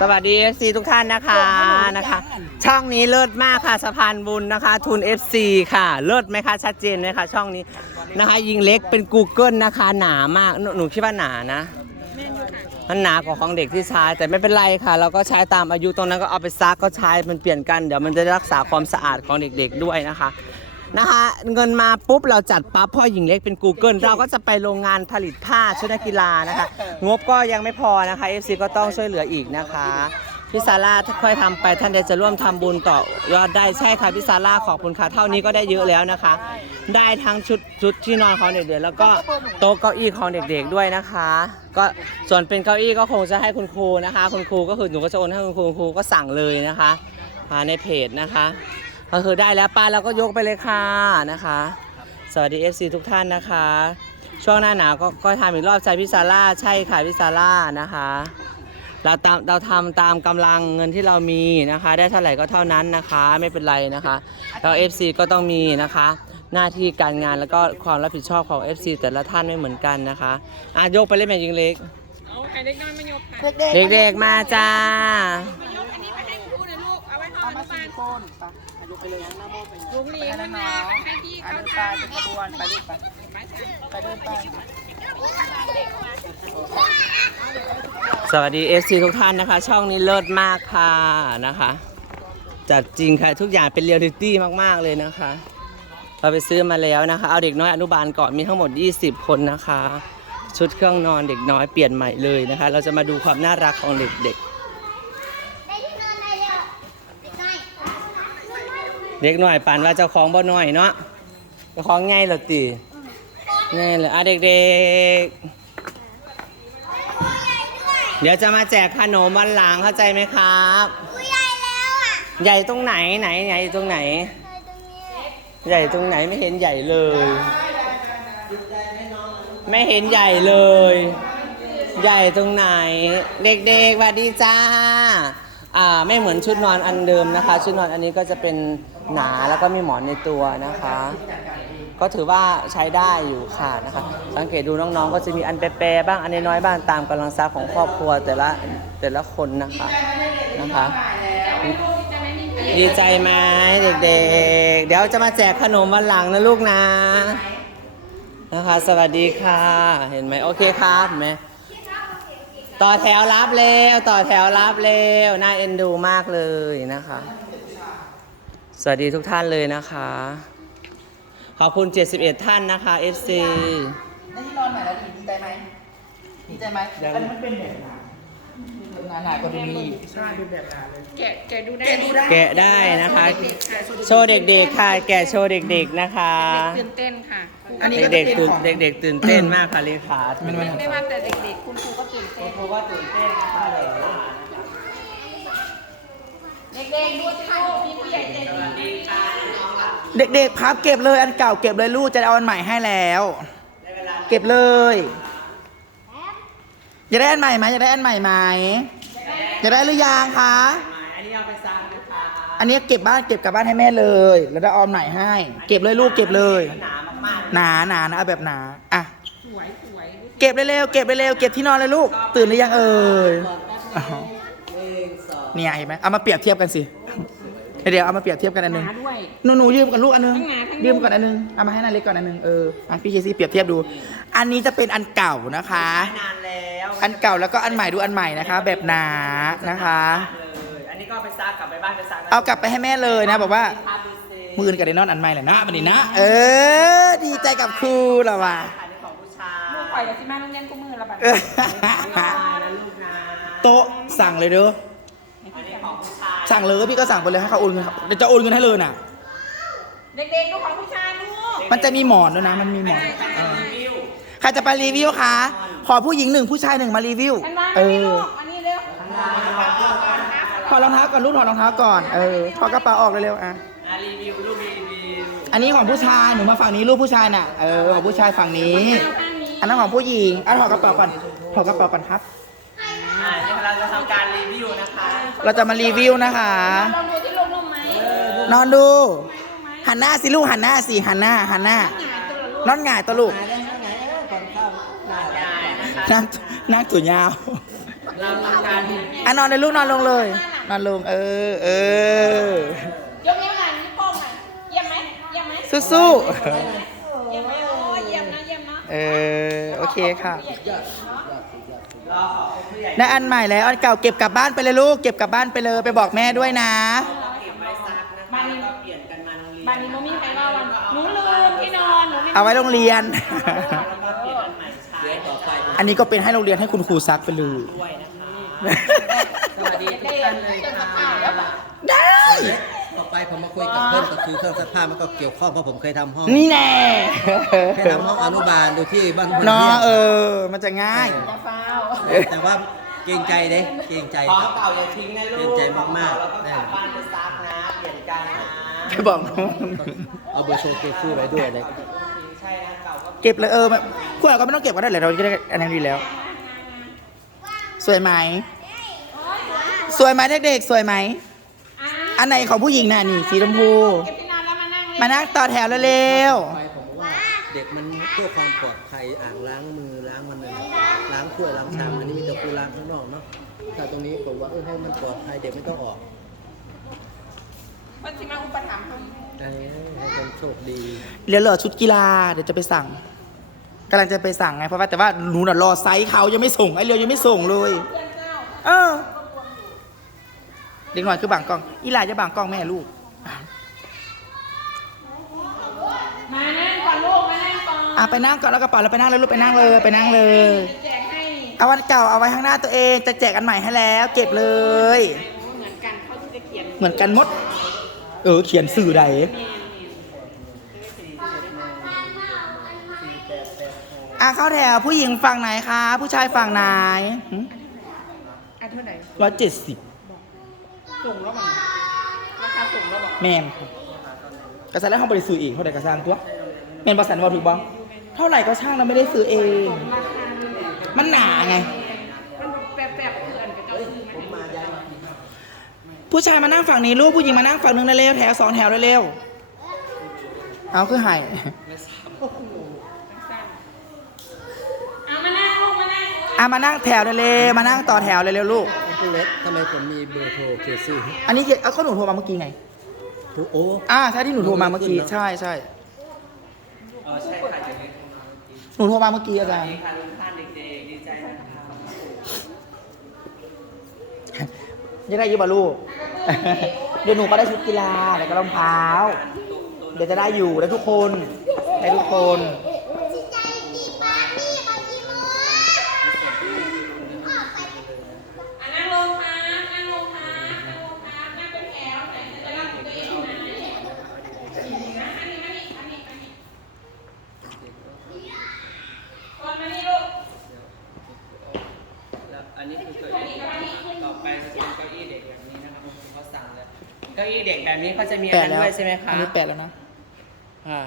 สวัสดี FC ทุกท่านนะคะนะคะ ช่องนี้เลิศมากค่ะสะพานบุญนะคะ ทุน FC ค่ะ เลิศไหมคะชัดเจนไหมคะช่องนี้นะคะ ยิงเล็กเป็น Google นะคะหนามากหนูหนูคิดว่าหนานะมันหนากว่าของเด็กที่ใช้แต่ไม่เป็นไรค่ะ เราก็ใช้ตามอายุตรงนั้นก็เอาไปซักก็ใช้มันเปลี่ยนกันเดี๋ยวมันจะรักษาความสะอาดของเด็ก ๆด้วยนะคะ นะคะ เงินมาปุ๊บเราจัดปั๊บพ่อหญิงเล็กเป็น Google เราก็จะไปโรงงานผลิตผ้าชุดนักกีฬานะคะ งบก็ยังไม่พอนะคะ FC ก็ต้องช่วยเหลืออีกนะคะพี่ซาร่าถ้าค่อยทำไปท่านใดจะร่วมทำบุญต่อยอดได้ใช่ค่ะพี่ซาร่าขอบคุณค่ะ เท่านี้ก็ได้เยอะแล้วนะคะ ได้ทั้งชุดชุดที่นอนของเด็กๆแล้วก็โต๊ะเก้าอี้ของเด็กๆด้วยนะคะ ก็ส่วนเป็นเก้าอี้ก็คงจะให้คุณครูนะคะ คุณครูก็คือหนูก็จะโอนให้คุณครูคุณครูก็สั่งเลยนะคะอ่าในเพจนะคะ ก็คือได้แล้วป้าเราก็ยกไปเลยค่ะนะคะ สวัสดี FC ทุกท่านนะคะ ช่วงหน้าหนาวก็ก็ทำอีกรอบใจพิซาร่าใช่ค่ะพิซาร่านะคะ เราตามเราทำตามกำลังเงินที่เรามีนะคะ ได้เท่าไหร่ก็เท่านั้นนะคะ ไม่เป็นไรนะคะเรา FC ก็ต้องมีนะคะ หน้าที่การงานแล้วก็ความรับผิดชอบของ FC แต่ละท่านไม่เหมือนกันนะคะอะยกไปเล่นแม่ยิงเล็กเอาไข่เล็กน้อยมายกค่ะเด็กๆมาจ้ามายกอันนี้ไปให้ครูนะลูก เอาไว้ทอเอาดมาน้ำสี่ตาล คน ไปเลยนะหน้าโมไปลุงหลีไปมันะนน้มาองให้พี่อันเขาเดินไปทานเป็นขบวนไปลูกไปไปเดินไปสวัสดี FC ทุกท่านนะคะ ช่องนี้เลิศมากค่ะนะคะ จัดจริงค่ะทุกอย่างเป็นเรียลลิตี้มาก ๆ เลยนะคะ เราไปซื้อมาแล้วนะคะ เอาเด็กน้อยอนุบาลก่อนมีทั้งหมด 20 คนนะคะ ชุดเครื่องนอนเด็กน้อยเปลี่ยนใหม่เลยนะคะ เราจะมาดูความน่ารักของเด็กๆ เด็กหน่อยปันว่าเจ้าของบ่น้อยเนาะเจ้าของง่ายเหรอตีง่ายเลยอะเด็กๆ เดี๋ยวจะมาแจกขนมวันหลังเข้าใจไหมครับใหญ่แล้วอะใหญ่ตรงไหนไหนใหญ่ตรงไหน ใหญ่ตรงไหนไม่เห็นใหญ่เลย ไม่เห็นใหญ่เลย ใหญ่ตรงไหน เด็กๆสวัสดีจ้าอ่าไม่เหมือนชุดนอนอันเดิมนะคะ ชุดนอนอันนี้ก็จะเป็น หนาแล้วก็มีหมอนในตัวนะคะ ก็ถือว่าใช้ได้อยู่ค่ะนะคะ สังเกตดูน้องๆ ก็จะมีอันแปรๆบ้างอันน้อยๆบ้างตามกำลังทรัพย์ของครอบครัวแต่ละแต่ละคนนะคะนะคะดีใจไหมเด็กๆ เดี๋ยวจะมาแจกขนมวันหลังนะลูกนะนะคะ สวัสดีค่ะ เห็นไหมโอเคครับเห็นไหมต่อแถวรับเร็วต่อแถวรับเร็วน่าเอ็นดูมากเลยนะคะ สวัสดีทุกท่านเลยนะคะ ขอบคุณ 71 ท่านนะคะ FC ได้ที่นอนใหม่แล้วดีดีใจไหมดีใจไหมอันนี้มันเป็นแบบหนาแบบหนาหนากว่านี้ใช่เป็นแบบหนาเลยแกะแกะดูได้แกะดูได้แกะได้นะคะ โชว์เด็กๆค่ะ แกะโชว์เด็กๆนะคะ ตื่นเต้นค่ะครูอันนี้เด็กๆตื่นเด็กๆตื่นเต้นมากค่ะเลขามันมันไม่ว่าแต่เด็กๆคุณครูก็ตื่นเต้นครูก็ตื่นเต้นนะคะเลย เด็กๆดูสิลูกมีผู้ใหญ่ใจดีเด็กๆพับเก็บเลยอันเก่าเก็บเลยลูกจะเอาอันใหม่ให้แล้ว เก็บเลยจะได้อันใหม่ไหมจะได้อันใหม่ไหมจะได้หรือยังคะอันนี้เอาไปซักนะคะอันนี้เก็บบ้านเก็บกลับบ้านให้แม่เลย แล้วได้เอาอันใหม่ให้ เก็บเลยลูกเก็บเลยหนามากหนาหนานะเอาแบบหนาอะสวยสวยดูสิเก็บเร็วๆเก็บเร็วๆเก็บที่นอนเลยลูก ตื่นหรือยังเอ่ย เนี่ยเห็นไหมเอามาเปรียบเทียบกันสิเดี๋ยวเอามาเปรียบเทียบกันอันหนึง หาด้วย หนูหนูยืมกันลูกอันหนึงทั้งหนาทั้งยืมก่อนอันหนึงเอามาให้นาเล็กก่อนอันหนึงเอออะพี่เคซี่เปรียบเทียบดู อันนี้จะเป็นอันเก่านะคะ นานแล้วอันเก่าแล้วก็อันใหม่ดูอันใหม่นะคะ แบบหนานะคะ เลยอันนี้ก็เอาไปซักกลับไปบ้านไปซักนะเอากลับไปให้แม่เลยนะ บอกว่าภาพดูสิมืออนกับไดนอนอันใหม่แหละนะบันนี้นะ เออ ดีใจกับครูเหรอวะ อันนี้ของผู้ชายลูกปล่อยกับที่มาโรงเรียนกูมือละบัดเออนะลูกนะโต๊ะสั่งเลยเด้อ อันนี้ของผู้ชาย สั่งเลยพี่ก็สั่งไปเลยให้เขาโอนเงินเดี๋ยวจะโอนเงินให้เลยน่ะ เด็กๆดูของผู้ชายลูกมันจะมีหมอนด้วยนะ มันมีหมอนใช่เออวิวใครจะไปรีวิวคะขอผู้หญิงหนึ่งผู้ชายหนึ่งมารีวิว อันวางเอนี่อลูกอันนี้เร็วถอดรองเท้าก่อนลูกถอดรองเท้าก่อนเออถอดกระเป๋าออกเร็วๆอะอะรีวิวลูกรีวิวอันนี้ของผู้ชายหนูมาฝั่งนี้ลูกผู้ชายน่ะเออของผู้ชายฝั่งนี้ เอาข้างนี้อันนั้นของผู้หญิงอะถอดกระเป๋าก่อนถอดกระเป๋าก่อนครับอ่านี่เราจะทำการรีวิวนะคะ เราจะมารีวิวนะคะ ลองดูที่ลูกนุ่มไหมนอนดู หันหน้าสิลูกหันหน้าสิหันหน้าหันหน้านอนหงายตัวลูกยายนะคะนั่งนั่งตัวยาวนเราทำการอะนอนเลยลูกนอนลงเลย นอนลงเออเออยกนิ้วหน่อยนิ้วโป้งหน่อยเยี่ยมไหมเยี่ยมไหมสู้เยี่ยมไหมโอ้ยเยี่ยมนะเยี่ยมนะๆเออ โอเคค่ะรอขอผู้ใหญ่ ได้อันใหม่แล้วอันเก่าเก็บกลับบ้านไปเลยลูก เก็บกลับบ้านไปเลยไปบอกแม่ด้วยนะ เก็บไว้ซักนะคะแล้วก็เปลี่ยนกันมาโรงเรียนบ้านนี้โมมี่ใครว่าวันหนูลืมที่นอนหนูไม่เอาไว้โรงเรียน แล้วก็เปลี่ยนอันใหม่ใช้ต่อไปอันนี้ก็เป็นให้โรงเรียนให้คุณครูซักไปเลย ด้วยนะคะ สวัสดีทุกท่านเลยค่ะ ได้ต่อ ไปผมมาคุยกับเพื่อนก็คือเครื่องซักผ้ามันก็เกี่ยวข้องเพราะผมเคยทำห้องนี่แน่เคยทำห้องอนุบาลดูที่บ้านห้วยเนาะเฮียเออ มันจะง่ายแต่ว่าเกรงใจเด้เกรงใจของครับ เก่าอย่าทิ้งนะลูกเปลี่ยนใจมากๆ แล้วก็กลับบ้านไปซักนะเปลี่ยนกันนะไปบอกน้องเอาเบอร์โชว์เกฟูไว้ด้วยเลยใช่นะเก่าก็เก็บเลยเออมันขวดก็ไม่ต้องเก็บก็ได้เลยเราก็ได้อันนั้นดีแล้ว สวยไหม สวยไหมเด็กๆ สวยไหม อันไหนของผู้หญิงน่ะนี่สีชมพูเก็บที่นอนแล้วมานั่งเลยมานั่งต่อแถวเร็วไปผมว่าเด็กมันเพื่อความปลอดภัยอ่างล้างมือล้างมันเลยล้างถ้วยล้างชามอันนี้มีแต่กูล้างข้างนอกเนาะแต่ตรงนี้ผมว่าเออให้มันปลอดภัยเด็กไม่ต้องออกวันที่มาอุปถัมภ์เขาอันนี้ให้คนโชคดีๆเหลือเหลือชุดกีฬาเดี๋ยวจะไปสั่งกำลังจะไปสั่งไงเพราะว่าแต่ว่าหนูน่ะรอไซส์เขายังไม่ส่งไอ้เรียวยังไม่ส่งเลยเออ เด็กหน่อยคือบางกล้อง อีหลาจะบางกล้องแม่ลูก มานั่งก่อนลูกมานั่งก่อนอะไปนั่งก่อนแล้วกระเป๋าเราไปนั่งเลยลูกไปนั่งเลยไปนั่งเลยแจกให้เอาวันเก่าเอาไว้ข้างหน้าตัวเองจะแจกอันใหม่ให้แล้ว เก็บเลยเหมือนกันเขาจะเขียนเหมือนกันหมด เออ เขียนสื่อใดอะเข้าแถวผู้หญิงฝั่งไหนคะ ผู้ชายฝั่งไหนอะเท่าไหร่ร้อยเจ็ดสิบ ส่งแล้วมั้งราคาส่งแล้วบอกแมนกระสันแล้วเขาบริสุทธิ์เองเท่าไหร่กระสันตัวแมนประสันว่าถูกบ้างเท่าไหร่ก็ช่างเราไม่ได้ซื้อเองมันหนาไง มันแปบๆคืออันกับเจ้าซื้อมาให้ผู้ชายมานั่งฝั่งนี้ลูกผู้หญิงมานั่งฝั่งนึงเร็วๆแถวสองแถวเร็วๆเอาคือไห้เอามานั่งลูกมานั่งอะมานั่งแถวเร็วๆมานั่งต่อแถวเร็วๆลูกคุณ เล็กทำไมผมมีเบอร์โทรเคซี่อันนี้เขียนเอาข้อหนูโทรมาเมื่อกี้ไงทุกโอ้อ่าใช่ที่หนูโทรมาเมื่อกี้ใช่ใช่เออใช่ค่ะจะเรียนหนูโทรมาเมื่อกี้อาจารย์ดีค่ะทุกท่านเด็กๆดีใจนะคะยังได้อยี่บอลูก เดี๋ยวหนูก็ได้ชุดกีฬาแล้วก็รองเท้า เดี๋ยวจะได้อยู่ได้ทุกคน ได้ทุกคน อะนั่งลงครับนั่งลงครับนั่งลงครับนั่งเป็นแถวไหนจะนั่งตัวเองนะนะอันนี้อันนี้อันนี้อันนี้ก่อนมานี่ลูก แล้วอันนี้คือเก้าอี้ต่อไปจะเป็นเก้าอี้เด็กแบบนี้นะครับผมเขาสั่งเลยเก้าอี้เด็กแบบนี้เขาจะมีอั แป น ด นั้น แล้ว ด้วย ใช่ไหมคะอันนี้แปดแล้วนะค่ะ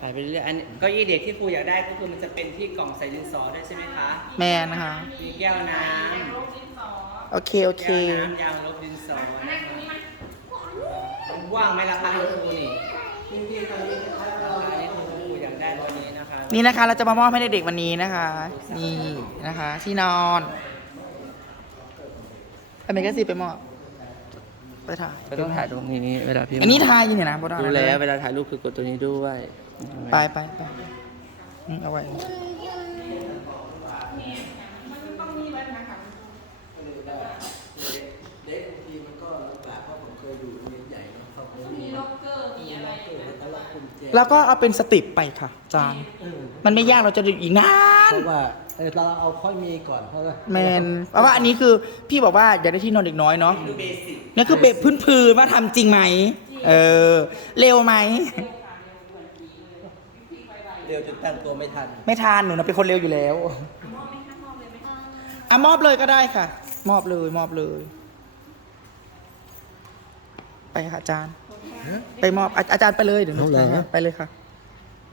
ถ่ายไปเรื่อยๆอันนี้เก้าอี้เด็กที่ครูอยากได้ก็คือมันจะเป็นที่กล่องใส่ดินสอด้วยใช่ไหมคะแมนนะคะมีแก้วน้โอเคโอำเค แก้วน้ำยางลบดินสอนะคะมันว่างไหมล่ะคะคุณครูนี่อันนี้คุณครูอยากได้ตัวนี้นะคะนี่นะคะ เราจะมามอบให้เด็กๆวันนี้นะคะ นี่นะคะ ที่นอนอเมริกาซีไปมอบ ไปถ่ายก็ต้องถ่ายตรงนี้เวลาพี่อันนี้ทายอยินเนี่ยนะบอสดูแล้วเวลาถ่ายรูปคือกดตัวนี้ด้วยไปไปไปอืมเอาไว้เด็กบางทีมันก็ลำบากเพราะผมเคยอยู่โรงเรียนใหญ่เนาะเขาไม่มีล็อกเกอร์มีอะไรแล้วก็ล็อกกุญแจแล้วก็เอาเป็นสติปไปค่ะ จานเออมันไม่ยากเราจะดูอีกนาน เพราะว่า เออเราเอาค่อยมีก่อนเพราะว่าแมนเพราะว่าอันนี้คือพี่บอกว่าอยากได้ที่นอนเด็กน้อยเนาะนี่คือเบะพื้นพื้นๆว่าทำจริงไหมเออเร็วไหม เร็วจนตั้งตัวไม่ทัน ไม่ทานหนูนะเป็นคนเร็วอยู่แล้วอะมอบเลยก็ได้ค่ะ มอบเลยมอบเลย ไปค่ะอาจารย์ ไปมอบอาอาจารย์ไปเลยเดี๋ยวหนูเอาเหรอ ไปเลยค่ะ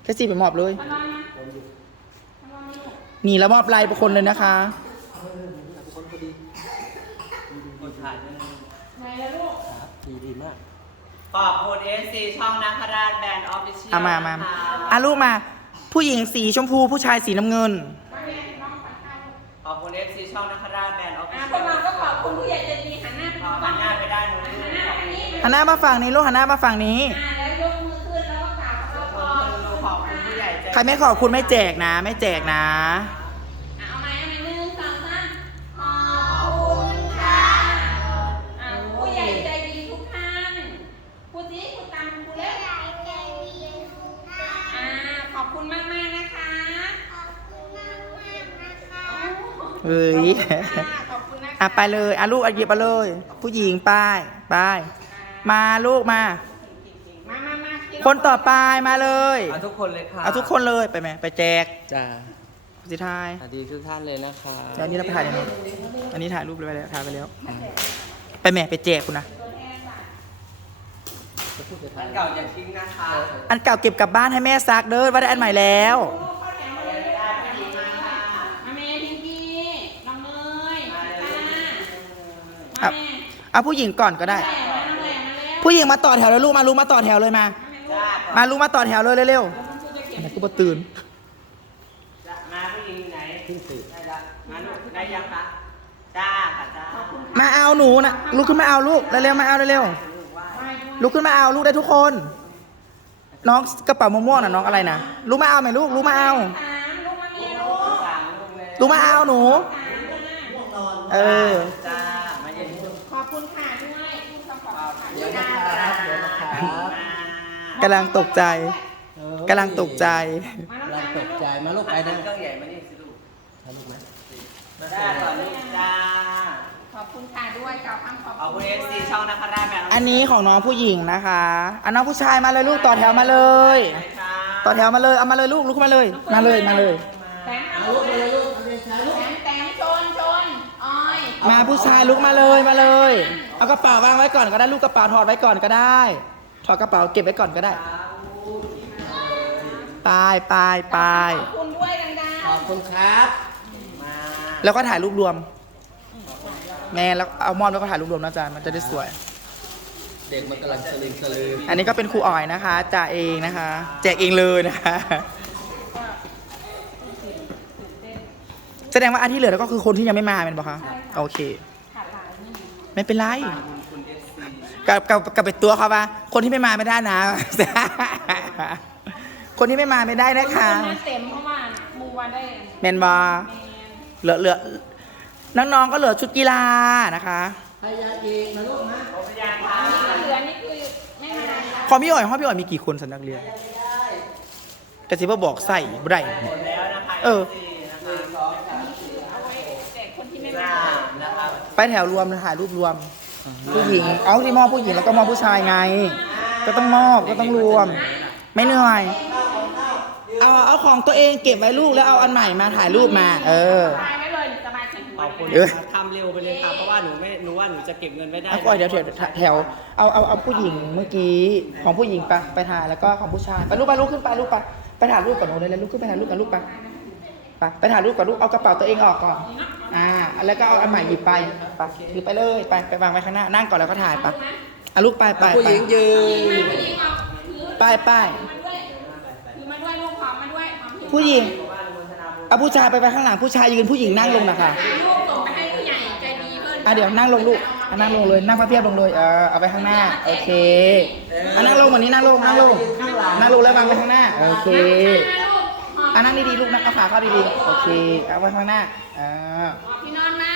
แค่สี่ไปมอบเลยนี่ แล้วมอบลายประคนเลยนะคะคนถ่ายด้วยนะดีดีมากขอบคุณเอซีช่องนักคราชแบรนด์ออฟฟิเชียลเอามามาอะลูกมา ผู้หญิงสีชมพูผู้ชายสีน้ำเงิน ขอบคุณเอซีช่ช่องนักราชแบรนด์ออฟฟิอ่าเชียลพวกเราก็ขอบคุณผู้ใหญ่ใจดีหันหน้าไปขอมองหันหน้าไปได้หนู หันหน้าทางนี้หันหน้ามาฝั่งนี้ลูกหันหน้ามาฝั่งนี้ อ่า ใหญ่ใจใครไม่ขอบคุณไม่แจกนะ ไม่แจกนะอะเอาไหมเอาไหมหนึ่งสองสามขอบคุณค่ะอ่าผู้ใหญ่ใจดีทุกท่านพูดสิพูดตามคุณเล็กอ่าขอบคุณมากมากๆนะคะเฮ้ยขอบคุณนะคะ อะไปเลยอะลูกอะหยิบมาเลย ผู้หญิงไป้ายไปมาลูกมามามามากิ คนต่อไปมาเลยเอาทุกคนเลยค่ะเอาทุกคนเลยไปไหมไปแจกจ้าสิทายสวัสดีทุกท่านเลยนะคะเดี๋ยวอันนี้เราไปถ่ายยังไงอันนี้ถ่ายรูปไปแล้วถ่ายไปแล้ว ไปแม่ไปแจกคุณนะอันเก่าอย่าทิ้งนะคะอันเก่าเก็บกลับบ้านให้แม่ซักเด้อว่าได้อันใหม่แล้วมาเมย์พิงกี้น้องเนยตาครับเอาผู้หญิงก่อนก็ได้แหม่มาน้องแหม่มาแล้วผู้หญิงมาต่อแถวเลยลูกมาลูกมาต่อแถวเลยมาจ้า มาลูกมาต่อแถวเลยเร็วๆอันไหนกูบ่ตื่น มาผู้หญิงไหนขึ้นสิได้ละมาลูกได้ยังคะจ้าค่ะจ้ามาเอาหนูนะลุกขึ้นมาเอาลูกเร็วๆมาเอาเร็วๆลุกขึ้นมาเอาลูกได้ทุกคน น้องกระเป๋ามะม่วงน่ะน้องอะไรนะลูกมาเอาไหมลูกลูกมาเอาสามลูกมาเมียลูกสามลูกเลยลูกมาเอาหนู เออจ้ามาเย็นขอบคุณค่ะด้วยทุกคำขอบคุณเดี๋ยวค่ะ กำลังตกใจกำลังตกใจ มาน้องเราตาลตกใจ มาลูกไปไปนะนะเครื่องใหญ่มานี่สิลูกถ่ายรูปไหมจ้าต่อลูกจ้าขอบคุณค่ะด้วยกล่าวคำขอบขอบคุคุณณเอฟซีช่องนักราชแบรนด์อันนี้ของน้องผู้หญิงนะคะอันน้องผู้ชายมาเลยลูกต่อแถวมาเลย ต่อแถวมาเลย เอามาเลยลูกลุกขึ้นมาเลย มาเลยมาเลย แตงมาลูกมาเลยลูกแตงแตงชนชนอ้อยมาผู้ชายลุกมาเลยมาเลย เอากระเป๋าวางไว้ก่อนก็ได้ลูกกระเป๋าถอดไว้ก่อนก็ได้ ถอดกระเป๋าเก็บไว้ก่อนก็ได้ ไปไปไปขอบคุณด้วยดังขอบคุณครับ มาแล้วก็ถ่ายรูปรวม แม่แล้วเอามอนแล้วก็ถ่ายรูปรวมนะจ๊ะมันจะได้สวย เด็กมันกำลังสลึมสลืออันนี้ก็เป็นครูอ๋อยนะคะจ่าเองนะคะ แจกเองเลยนะคะ แสดงว่าอันที่เหลือแล้วก็คือคนที่ยังไม่มาเป็นปะคะโอเค ๆขาดหลายนี่ ไม่เป็นไร กับกับกับไปตัวเขาว่า คนที่ไม่มาไม่ได้นะ คนที่ไม่มาไม่ได้นะคะคนมาเต็มเพราะว่ามูวันได้แมนบอเหลือเหลือน้องๆก็เหลือชุดกีฬานะคะให้ยาอีกนะลูกนะนี่เหลือนี่คือไม่มาพอพี่อ๋อยห้องพี่อ๋อยมีกี่คนสันนักเรียนกระซิบว่าบอกใส่บ่ได้แล้วนะคะเออเอาไว้แจกคนที่ไม่มาจ้านะครับไปแถวรวมถ่ายรูปรวม ผู้หญิง เอาที่มอบผู้หญิงแล้วก็มอบผู้ชายไง ก็ต้องมอบก็ต้องรวม ไม่เหนื่อย เอาเอาของตัวเองเก็บไว้ลูกแล้วเอาอันใหม่มาถ่ายรูปมา เออ สบายไว้เลยสบายแข็งขอบคุณเออทำเร็วไปเลยค่ะเพราะว่าหนูไม่หนูว่าหนูจะเก็บเงินไม่ได้เอาก่อนเดี๋ยวแถวแถวเอาเอาเอาผู้หญิงเมื่อกี้ของผู้หญิงไปไปถ่ายแล้วก็ของผู้ชายไปลูกไปลูกขึ้นไปลูกไปไปถ่ายรูปก่อนโอ้เลยเลยลูกขึ้นไปถ่ายรูปกันลูกไป ไปไปถ่ายรูปก่อนลูกเอากระเป๋าตัวเองออกก่อน อ่า แล้วก็เอาอันใหม่หยิบไปไปถือไปเลยไปไปวางไว้ข้างหน้านั่งก่อนแล้วก็ถ่ายไปอะลูกไปไปผู้ไปหญิงยืนผู้หญิงเอาถือไปไปมาด้วยถือมาด้วยลูกหอมมาด้วยหอมถือผู้หญิงเอาผู้ชายไปไปข้างหลังผู้ชายยืนผู้หญิงนั่งลงนะคะลูกส่งไปให้ผู้ใหญ่ใจดีเพิ่นอะเดี๋ยวนั่งลงลูกอะนั่งลงเลยนั่งพระเพียบลงเลยเออเอาไปข้างหน้าโอเคอะนั่งลงวันนี้นั่งลงนั่งลงนั่งลงแล้ววางไว้ข้างหน้าโอเคลูกห อมอะนั่งดีๆลูกนะเอาขาเข้าดีๆ โอเค เอาไว้ข้างหน้า อ่าหอมพี่นอนมา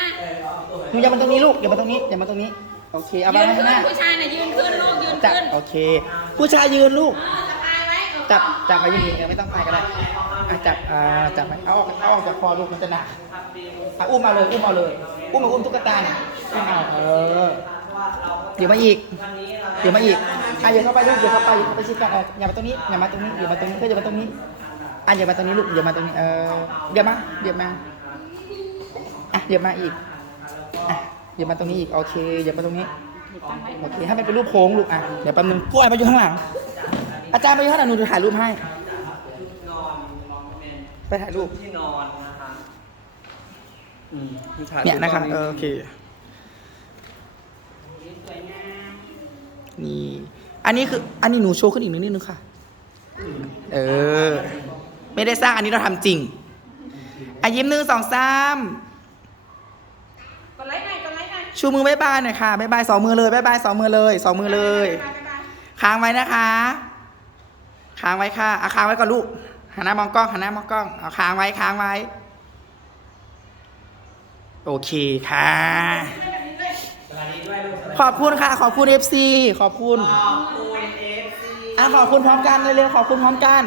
หนูอย่ามาตรงนี้ลูก อย่ามาตรงนี้ อย่ามาตรงนี้ โอเค เอาไว้ยืนข้างขึ้หนน้า ผู้ชายน่ะยืนขึ้นลูกยืนจับขึ้นโอเค ผู้ชายยืนลูก เออสบายไว้เออจับ จับไว้อย่างนี้ไม่ต้องไปก็ได้อะจับ อ่า จับไว้เอาออกเอาออกจากคอลูกมันจะหนักอะอุ้มมาเลย อุ้มเอาเลย อุ้มมาอุ้มตุ๊กตาเนี่ยอุ้มเอาเออ เดี๋ยวมาอีก เดี๋ยวมาอีกอะอย่าเข้าไปลูกอย่าเข้าไปอย่าเข้าไปชิดกันเอออย่ามาตรงนี้ อย่ามาตรงนี้ อย่ามาตรงนี้เพื่ออย่ามาตรงนี้ อะอย่ามาตรงนี้ลูกอย่ามาตรงนี้เอออย่ามาอย่ามาอะอย่ามาอีกอะอย่ามาตรงนี้อีกโอเคอย่ามาตรงนี้โอเคให้มันเป็นรูปโค้งลูกอะเดี๋ยวแป๊บนึงกล้วยมาอยู่ข้างหลัง อาจารย์ไปอยู่ข้างหลังหนูจะถ่ายรูปให้นอนมองเป็นไปถ่ายรูปที่นอนนะคะอืมที่ถ่าเนี่ยนะคะเออโอเคสวยงามนี่อันนี้คืออันนี้หนูโชว์ขึ้นอีกนิดนึงค่ะ เออ ไม่ได้สร้างอันนี้เราทำจริงอะยิ้มหนึ่งสองสามชูมือบายบายหน่อยค่ะบายบายสองมือเลยบายบายสองมือเลยสองมือเลยค้างไว้นะคะ ค้างไว้ค่ะเอาค้างไว้ก่อนลูกหันหน้ามองกล้องหันหน้ามองกล้องเอาค้างไว้ค้างไว้ โอเคค่ะขอบคุณค่ะ ขอบคุณ FC ขอบคุณ ขอบคุณเอฟซี อะขอบคุณพร้อมกันเร็วๆขอบคุณพร้อมกัน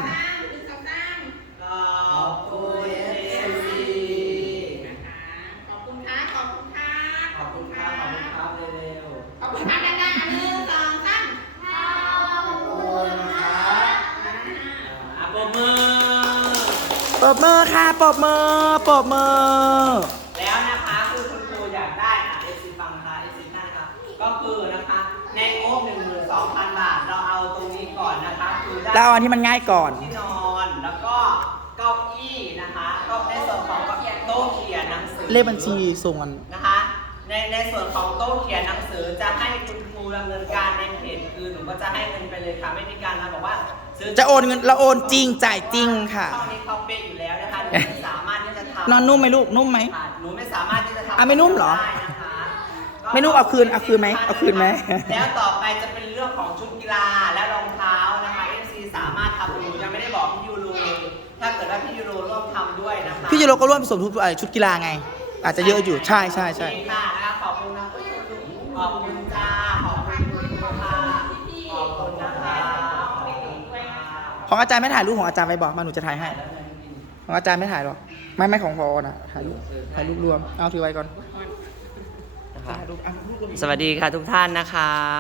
ปรบมือค่ะปรบมือปรบมือแล้วนะคะคือคุณครูอยากได้ค่ะเอฟซีฟังนะคะเอฟซีท่านนะคะก็คือนะคะในงบ12,000บาทเราเอาตรงนี้ก่อนนะคะคือได้แล้วเอาอันที่มันง่ายก่อน ที่นอนแล้วก็เก้าอี้นะคะก็ในส่วนของโต๊ะเขียนหนังสือ เลขบัญชีส่งกันนะคะในในส่วนของโต๊ะเขียนหนังสือจะให้คุณครูดำเนินการในเพจคือหนูก็จะให้เงินไปเลยค่ะไม่มีการมาบอกว่าซื้ จะโอนเงินเราโอนจริงจ่ายจริงค่ะช่องนี้เขาเป๊ะอยู่แล้วนะคะหนูไม่สามารถที่จะทำนอนนุ่มไหมลูกนุ่มไหม ค่ะหนูไม่สามารถที่จะทำอะไม่นุ่มเหรอได้นะคะก็ไม่นุ่มเอาคืนเอาคืนไหมเอาคืนไหม แล้วต่อไปจะเป็นเรื่องของชุดกีฬาและรองเท้านะคะ FC สามารถทำหนูยังไม่ได้บอกพี่ยูโรถ้าเกิดว่าพี่ยูโรร่วมทำด้วยนะคะพี่ยูโรก็ร่วมสมทบเอ่อชุดกีฬาไง อาจจะเยอะอยู่ใช่ใช่ใช่ โอเคค่ะนะคะขอบคุณนะขอบคุณจ้าขอบคุณค่ะขอบคุณนะคะขอบคุณค่ะ ของอาจารย์ไม่ถ่ายรูปของอาจารย์ไปบอกมาหนูจะถ่ายให้ ของอาจารย์ไม่ถ่ายหรอกไม่ไม่ของพอนะถ่ายรูปถ่ายรูปรวม เอาถือไว้ก่อนถ่ายรูปอะรูปรวม สวัสดีค่ะทุกท่านนะคะ